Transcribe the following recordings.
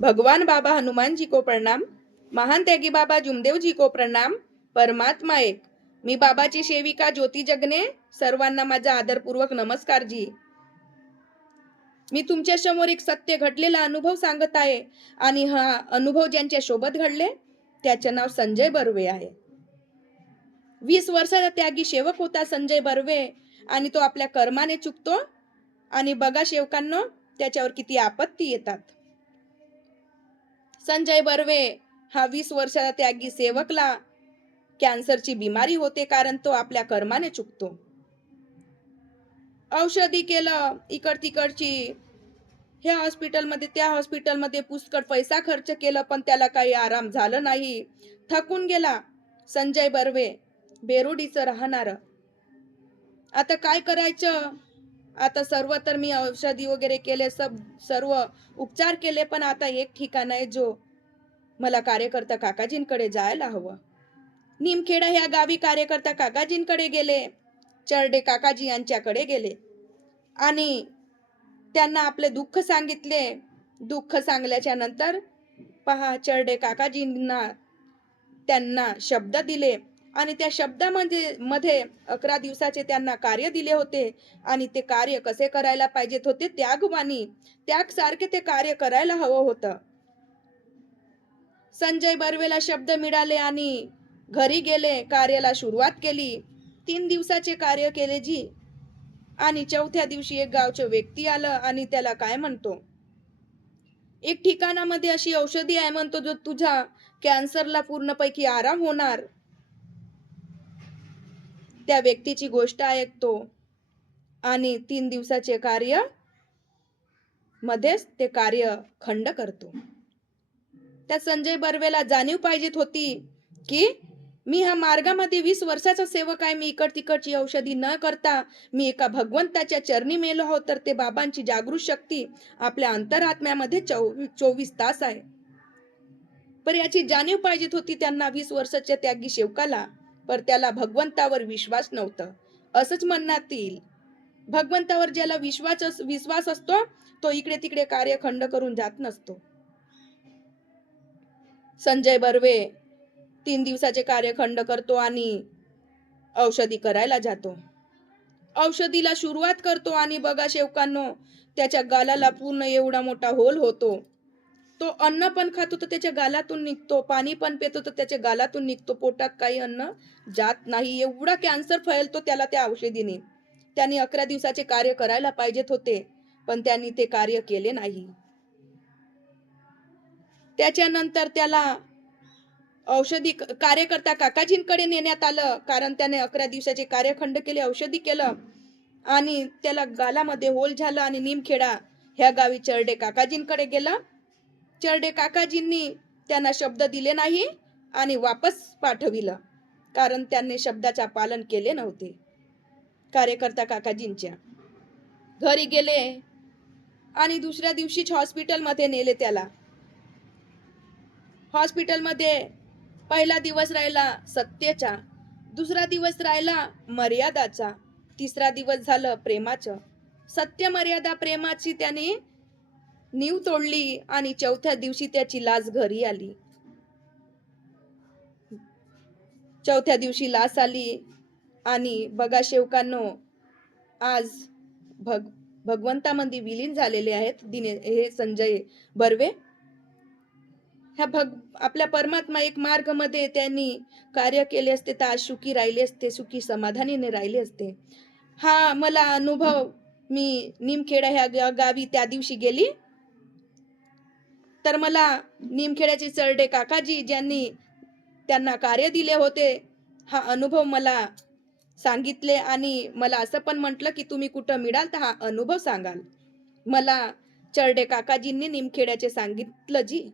भगवान बाबा हनुमान जी को प्रणाम। महान त्यागी बाबा जुमदेव जी को प्रणाम। परमात्मा एक। मी बाबाची सेविका ज्योती जगने। सर्वांना माझा आदरपूर्वक नमस्कार जी। मी तुमच्या समोर एक सत्य घडलेला अनुभव सांगत आहे आणि हा अनुभव ज्यांच्या सोबत घडले त्याचे नाव संजय बर्वे आहे। 20 वर्षाचा त्यागी सेवक होता संजय बर्वे आणि तो आपल्या कर्माने चुकतो आणि बघा सेवकांनो त्याच्यावर किती आपत्ती येतात। संजय बर्वे हा 20 वर्षाचा त्यागी सेवकला कॅन्सरची बिमारी होते कारण तो आपल्या कर्माने चुकतो। औषधी केलं इकड तिकडची, ह्या हॉस्पिटलमध्ये त्या हॉस्पिटलमध्ये पुष्कळ पैसा खर्च केला पण त्याला काही आराम झालं नाही। थकून गेला संजय बर्वे, बेरुडीचं राहणार। आता काय करायचं? आता सर्व तर मी औषधी वगैरे केले, सर्व उपचार केले पण आता एक ठिकाण आहे जो मला कार्यकर्ता काकाजींकडे जायला हवं। निमखेडा ह्या गावी कार्यकर्ता काकाजींकडे गेले, चरडे काकाजी यांच्याकडे गेले आणि त्यांना आपले दुःख सांगितले। दुःख सांगल्याच्या नंतर पहा चरडे काकाजींना त्यांना शब्द दिले आणि त्या शब्दामध्ये 11 दिवसाचे त्यांना कार्य दिले होते आणि ते कार्य कसे करायला पाहिजेत होते, त्यागवानी त्याग सारखे ते कार्य करायला हवं होतं। संजय बर्वेला शब्द मिळाले आणि घरी गेले, कार्याला सुरुवात केली। 3 दिवसाचे कार्य केले जी आणि 4थ्या दिवशी एक गावचे व्यक्ती आलं आणि त्याला काय म्हणतो, एक ठिकाणामध्ये अशी औषधी आहे म्हणतो जो तुझ्या कॅन्सरला पूर्णपैकी आराम होणार। त्या व्यक्तीची गोष्ट ऐकतो आणि 3 दिवसाचे कार्य मध्येच ते कार्य खंड करतो। त्या संजय बर्वेला जाणीव पाहिजेत होती की मी ह्या मार्गामध्ये 20 वर्षाचा सेवक आहे, मी इकड तिकडची औषधी न करता मी एका भगवंताच्या चरणी मेलो आहो, तर ते बाबांची जागृत शक्ती आपल्या अंतरात्म्यामध्ये 24 तास आहे। पर याची जाणीव पाहिजेत होती त्यांना 20 वर्षाच्या त्यागी सेवकाला, पर त्याला भगवंतावर विश्वास नव्हता असंच म्हणण्यात येईल। भगवंतावर ज्याला विश्वास असतो तो इकडे तिकडे कार्य खंड करून जात नसतो। संजय बर्वे 3 दिवसाचे कार्य खंड करतो आणि औषधी करायला जातो। औषधीला सुरुवात करतो आणि बघा सेवकांनो त्याच्या गालाला पूर्ण एवढा मोठा होल होतो। तो अन्न पण खातो तर त्याच्या गालातून निघतो, पाणी पण पितो तर त्याच्या गालातून निघतो, पोटात काही अन्न जात नाही। एवढा कॅन्सर फैलतो त्याला त्या औषधीने। त्यांनी 11 दिवसाचे कार्य करायला पाहिजेत होते पण त्यांनी ते कार्य केले नाही। त्याच्यानंतर त्याला औषधी कार्यकर्ता काकाजींकडे नेण्यात आलं कारण त्याने 11 दिवसाचे कार्यखंड केले, औषधी केलं आणि त्याला गालामध्ये होल झालं आणि निमखेडा ह्या गावी चरडे काकाजींकडे गेला। चरडे काकाजींनी त्यांना शब्द दिले नाही आणि वापस पाठविलं कारण त्यांनी शब्दाचे पालन केले नव्हते। कार्यकर्ता काकाजींच्या घरी गेले आणि दुसऱ्या दिवशीच हॉस्पिटलमध्ये नेले त्याला। हॉस्पिटलमध्ये पहिला दिवस राहिला सत्तेचा, दुसरा दिवस राहिला मर्यादाचा, तिसरा दिवस झालं प्रेमाचं। सत्य मर्यादा प्रेमाची त्याने नीव तोडली आणि 4थ्या दिवशी त्याची लाश घरी आली। 4थ्या दिवशी लाश आली आणि बघा सेवकांनो आज भगवंतामध्ये विलीन झालेले आहेत हे संजय बर्वे। आपल्या परमात्मा एक मार्ग मध्ये त्यांनी कार्य केले असते तर आज सुखी राहिले असते, सुखी समाधानीने राहिले असते। हा मला अनुभव मी निमखेडा ह्या गावी त्या दिवशी गेली तर मला निमखेड्याचे चरडे काकाजी ज्यांनी त्यांना कार्य दिले होते हा अनुभव मला सांगितले आणि मला असं पण म्हटलं की तुम्ही कुठं मिळाल तर हा अनुभव सांगाल। मला चरडे काकाजींनी निमखेड्याचे सांगितलं जी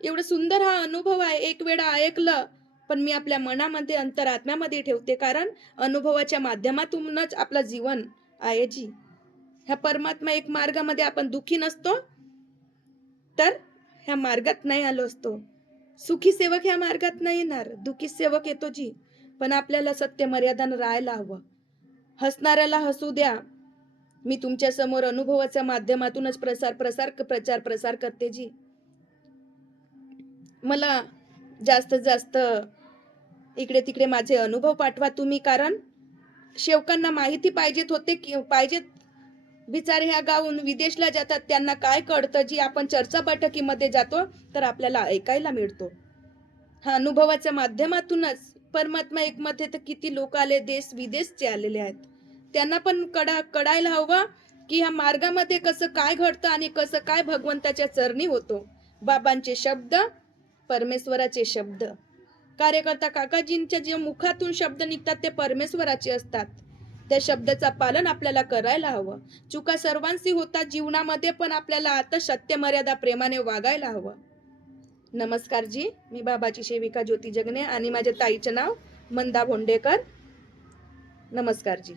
एवढं सुंदर हा अनुभव आहे। एक वेळा ऐकलं पण मी आपल्या मनामध्ये अंतरात्म्यामध्ये ठेवते कारण अनुभवाच्या माध्यमातूनच आपलं जीवन आहे जी। ह्या परमात्मा एक मार्गामध्ये आपण दुखी नसतो तर ह्या मार्गात नाही आलो असतो। सुखी सेवक ह्या मार्गात नाही येणार, दुखी सेवक येतो जी। पण आपल्याला सत्य मर्यादाने राहायला हवं। हसणाऱ्याला हसू द्या, मी तुमच्या समोर अनुभवाच्या माध्यमातूनच प्रचार प्रसार करते जी. मला जास्तीत जास्त इकडे तिकडे माझे अनुभव पाठवा तुम्ही, कारण सेवकांना माहिती पाहिजेत होते की पाहिजेत. बिचारे ह्या गावून विदेशला जातात, त्यांना काय कळतं जी आपण चर्चा बैठकीमध्ये जातो तर आपल्याला ऐकायला मिळतो. हा अनुभवाच्या माध्यमातूनच परमात्मा एकमध्ये तर किती लोक आले, देश विदेशचे आलेले आहेत. त्यांना पण कळायला हवं की ह्या मार्गामध्ये कसं काय घडतं आणि कसं काय भगवंताच्या चरणी होतो. बाबांचे शब्द, परमेश्वराचे शब्द, कार्यकर्ता काकाजींच्या जे मुखातून शब्द निघतात ते परमेश्वराचे असतात. त्या शब्दाचं पालन आपल्याला करायला हवं. चुका सर्वांशी होतात जीवनामध्ये, पण आपल्याला आता सत्य मर्यादा प्रेमाने वागायला हवं. नमस्कार जी, मी बाबाची सेविका ज्योती जगने आणि माझ्या ताईचं नाव मंदा भोंडेकर. नमस्कार जी.